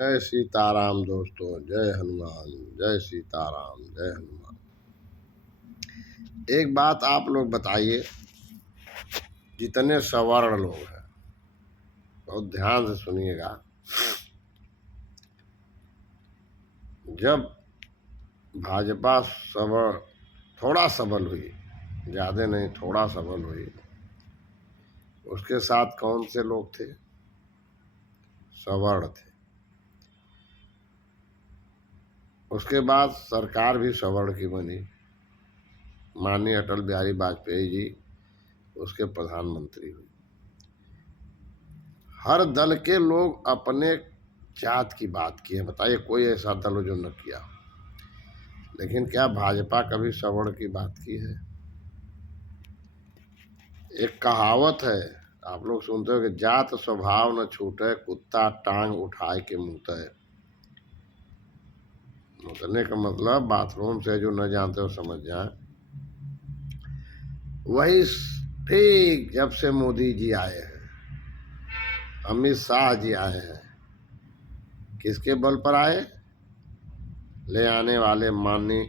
जय सीताराम दोस्तों, जय हनुमान। जय सीताराम, जय हनुमान। एक बात आप लोग बताइए, जितने सवर्ण लोग हैं बहुत ध्यान से सुनिएगा। जब भाजपा सवर्ण थोड़ा सबल हुई, ज़्यादा नहीं, थोड़ा सबल हुई, उसके साथ कौन से लोग थे? सवर्ण थे। उसके बाद सरकार भी सवर्ण की बनी। माननीय अटल बिहारी वाजपेयी जी उसके प्रधानमंत्री हुए। हर दल के लोग अपने जात की बात की है। बताइए कोई ऐसा दल हो जो न किया हो। लेकिन क्या भाजपा कभी सवर्ण की बात की है? एक कहावत है, आप लोग सुनते हो कि जात स्वभाव न छूटे, कुत्ता टांग उठाए के मुँहते। मुतने का मतलब बाथरूम से जो न जानते हो समझ जाए। वही ठीक जब से मोदी जी आए हैं, अमित शाह जी आए हैं, किसके बल पर आए? ले आने वाले माननीय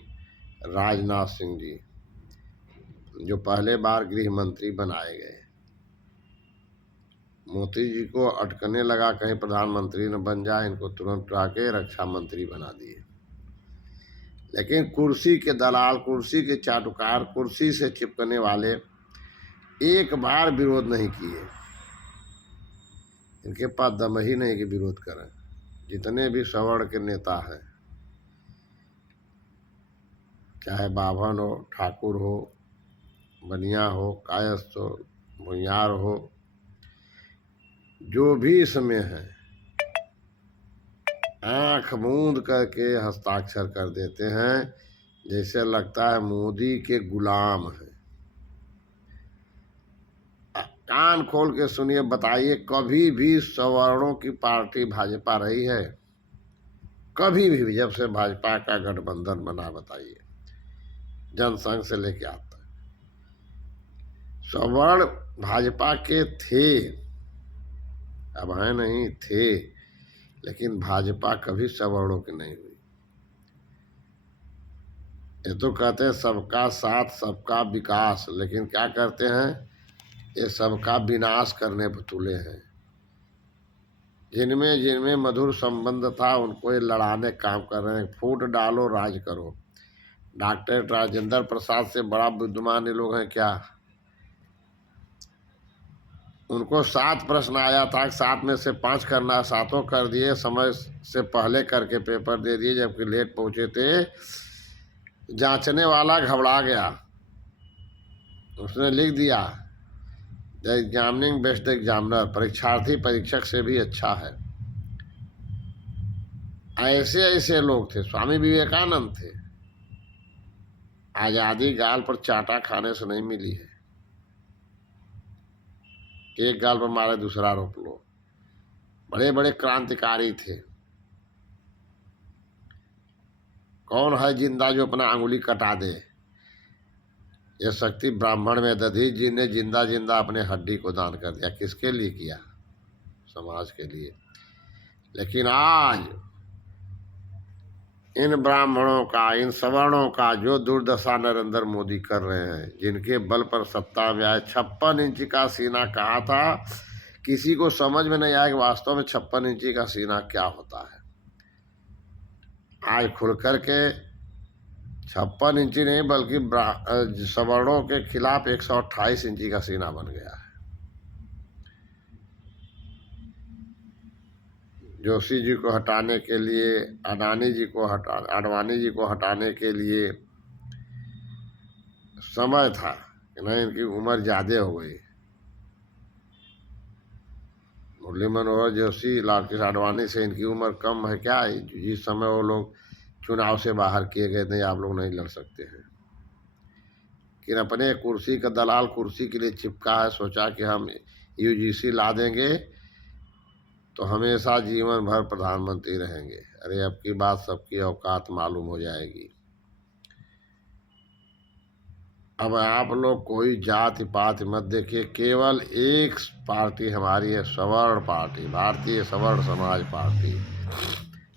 राजनाथ सिंह जी, जो पहले बार गृह मंत्री बनाए गए। मोदी जी को अटकने लगा कहीं प्रधानमंत्री न बन जाए, इनको तुरंत उठा के रक्षा मंत्री बना दिए। लेकिन कुर्सी के दलाल, कुर्सी के चाटुकार, कुर्सी से चिपकने वाले एक बार विरोध नहीं किए। इनके पास दम ही नहीं कि विरोध करें। जितने भी सवर्ण के नेता हैं, चाहे बाभन हो, ठाकुर हो, बनिया हो, कायस्थ हो, भुइयार हो, जो भी इसमें है, आंख मूंद करके हस्ताक्षर कर देते हैं, जैसे लगता है मोदी के गुलाम हैं। कान खोल के सुनिए, बताइए कभी भी सवर्णों की पार्टी भाजपा रही है? कभी भी जब से भाजपा का गठबंधन बना, बताइए, जनसंघ से लेके आता है। सवर्ण भाजपा के थे, अब हैं नहीं, थे, लेकिन भाजपा कभी सवर्णों की नहीं हुई। ये तो कहते हैं सबका साथ सबका विकास, लेकिन क्या करते हैं? ये सबका विनाश करने पर तुले हैं। जिनमें जिनमें मधुर संबंध था उनको ये लड़ाने काम कर रहे हैं। फूट डालो, राज करो। डॉक्टर राजेंद्र प्रसाद से बड़ा बुद्धिमान ये लोग हैं क्या? उनको 7 प्रश्न आया था, 7 में से 5 करना, 7 कर दिए, समय से पहले करके पेपर दे दिए, जबकि लेट पहुंचे थे। जांचने वाला घबरा गया, उसने लिख दिया द एग्जामिनिंग बेस्ट एग्जामिनर, परीक्षार्थी परीक्षक से भी अच्छा है। ऐसे ऐसे लोग थे। स्वामी विवेकानंद थे। आज़ादी गाल पर चाटा खाने से नहीं मिली है, एक गाल पर मारे दूसरा रोक लो। बड़े बड़े क्रांतिकारी थे। कौन है जिंदा जो अपना अंगुली कटा दे? यह शक्ति ब्राह्मण में दधी जी ने जिंदा जिंदा अपने हड्डी को दान कर दिया। किसके लिए किया? समाज के लिए। लेकिन आज इन ब्राह्मणों का, इन सवर्णों का जो दुर्दशा नरेंद्र मोदी कर रहे हैं, जिनके बल पर सत्ता में आए, 56 इंच का सीना कहा था, किसी को समझ में नहीं आया कि वास्तव में 56 इंची का सीना क्या होता है। आज खुल करके 56 इंची नहीं बल्कि सवर्णों के खिलाफ 128 इंची का सीना बन गया है। जोशी जी को हटाने के लिए, अडानी जी को आडवाणी जी को हटाने के लिए समय था कि नहीं, इनकी उम्र ज़्यादा हो गई। मुरली मनोहर जोशी, लालकृष्ण आडवाणी से इनकी उम्र कम है क्या? जिस समय वो लोग चुनाव से बाहर किए गए थे, आप लोग नहीं लड़ सकते हैं। लेकिन अपने कुर्सी का दलाल कुर्सी के लिए चिपका है, सोचा कि हम यूजीसी ला देंगे तो हमेशा जीवन भर प्रधानमंत्री रहेंगे। अरे अब की बात सबकी औकात मालूम हो जाएगी। अब आप लोग कोई जाति पात मत देखिए, केवल एक पार्टी हमारी है, सवर्ण पार्टी, भारतीय सवर्ण समाज पार्टी।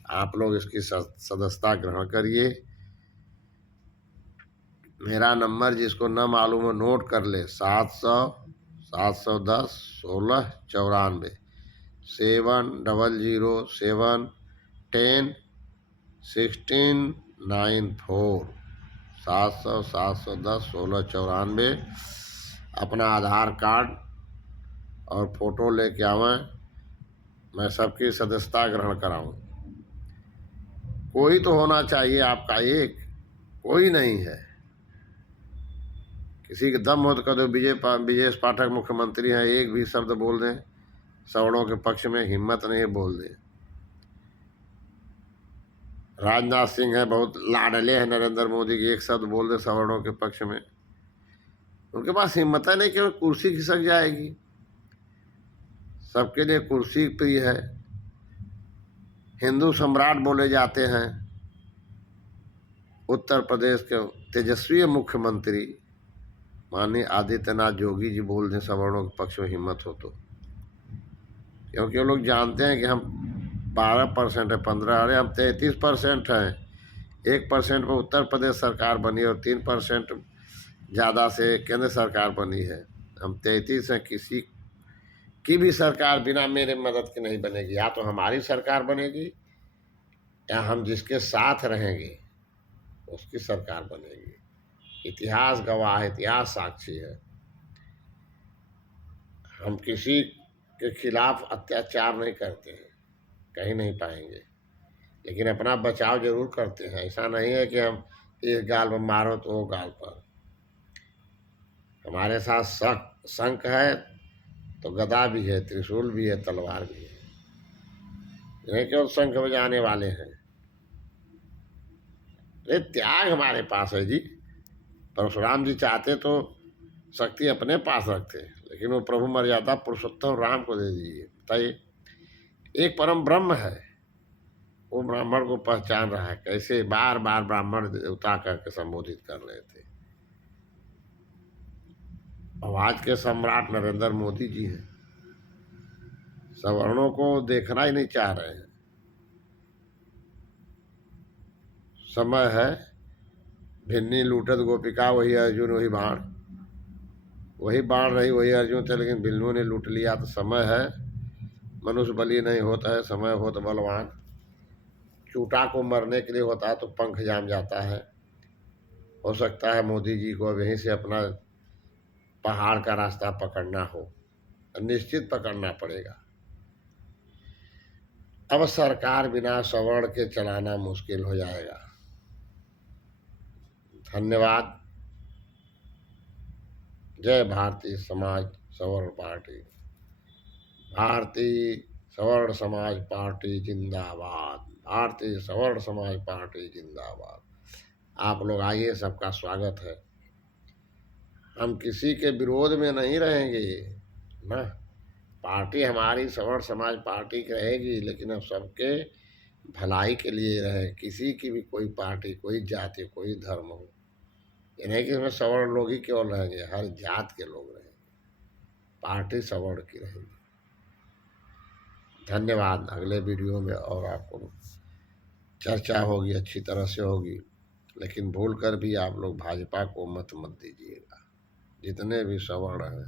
आप लोग इसकी सदस्यता ग्रहण करिए। मेरा नंबर जिसको न मालूम हो नोट कर ले, 700 710 16 94, 7007101694, 700 710 16 94। अपना आधार कार्ड और फोटो लेके आवें, मैं सबकी सदस्यता ग्रहण कराऊं। कोई तो होना चाहिए आपका, एक कोई नहीं है। किसी के दम हो तो कह दो विजय पाठक मुख्यमंत्री हैं, एक भी शब्द बोल दें सवर्णों के पक्ष में, हिम्मत नहीं है बोल दें। राजनाथ सिंह है, बहुत लाडले हैं नरेंद्र मोदी के, एक शब्द बोल दे सवर्णों के पक्ष में। उनके पास हिम्मत है नहीं कि कुर्सी खिसक जाएगी। सबके लिए कुर्सी प्रिय है। हिंदू सम्राट बोले जाते हैं। उत्तर प्रदेश के तेजस्वी मुख्यमंत्री माननीय आदित्यनाथ योगी जी बोल दें सवर्णों के पक्ष में, हिम्मत हो तो। क्योंकि वो लोग जानते हैं कि हम 12% है, 15, अरे हम 33% हैं। 1% पर उत्तर प्रदेश सरकार बनी और 3% ज़्यादा से केंद्र सरकार बनी है। हम 33 हैं। किसी की भी सरकार बिना मेरे मदद के नहीं बनेगी। या तो हमारी सरकार बनेगी या हम जिसके साथ रहेंगे उसकी सरकार बनेगी। इतिहास गवाह है, इतिहास साक्षी है। हम किसी के खिलाफ अत्याचार नहीं करते हैं, कहीं नहीं पाएंगे, लेकिन अपना बचाव जरूर करते हैं। ऐसा नहीं है कि हम इस गाल पर मारो तो वो गाल पर। हमारे साथ शंख है तो गदा भी है, त्रिशूल भी है, तलवार भी है। नहीं केवल शंख बजाने वाले हैं। अरे त्याग हमारे पास है जी। परशुराम जी चाहते तो शक्ति अपने पास रखते, लेकिन वो प्रभु मर्यादा पुरुषोत्तम राम को दे दीजिए। बताइए, एक परम ब्रह्म है, वो ब्राह्मण को पहचान रहा है। कैसे बार बार ब्राह्मण देवता करके संबोधित कर रहे थे। और आज के सम्राट नरेंद्र मोदी जी हैं, सवर्णों को देखना ही नहीं चाह रहे हैं। समय है, भिन्नी लूटत गोपिका वही अर्जुन वही बाण, वही बाण रही वही अर्जुन थे, लेकिन भिन्नों ने लूट लिया। तो समय है, मनुष्य बली नहीं होता है, समय हो तो बलवान। चूटा को मरने के लिए होता है तो पंख जाम जाता है। हो सकता है मोदी जी को अब यहीं से अपना पहाड़ का रास्ता पकड़ना हो, निश्चित पकड़ना पड़ेगा। अब सरकार बिना सवर्ण के चलाना मुश्किल हो जाएगा। धन्यवाद। जय भारतीय समाज सवर्ण पार्टी। भारतीय सवर्ण समाज पार्टी जिंदाबाद। भारतीय सवर्ण समाज पार्टी जिंदाबाद। आप लोग आइए, सबका स्वागत है। हम किसी के विरोध में नहीं रहेंगे ना। पार्टी हमारी सवर्ण समाज पार्टी की रहेगी, लेकिन अब सबके भलाई के लिए रहे। किसी की भी कोई पार्टी, कोई जाति, कोई धर्म हो, ये नहीं कि इसमें सवर्ण लोग ही केवल रहेंगे, हर जात के लोग रहेंगे। पार्टी सवर्ण की रहेगी। धन्यवाद। अगले वीडियो में और आपको चर्चा होगी, अच्छी तरह से होगी, लेकिन भूल कर भी आप लोग भाजपा को मत दीजिएगा, जितने भी सवर्ण हैं।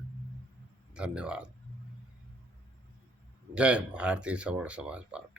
धन्यवाद। जय भारतीय सवर्ण समाज पार्टी।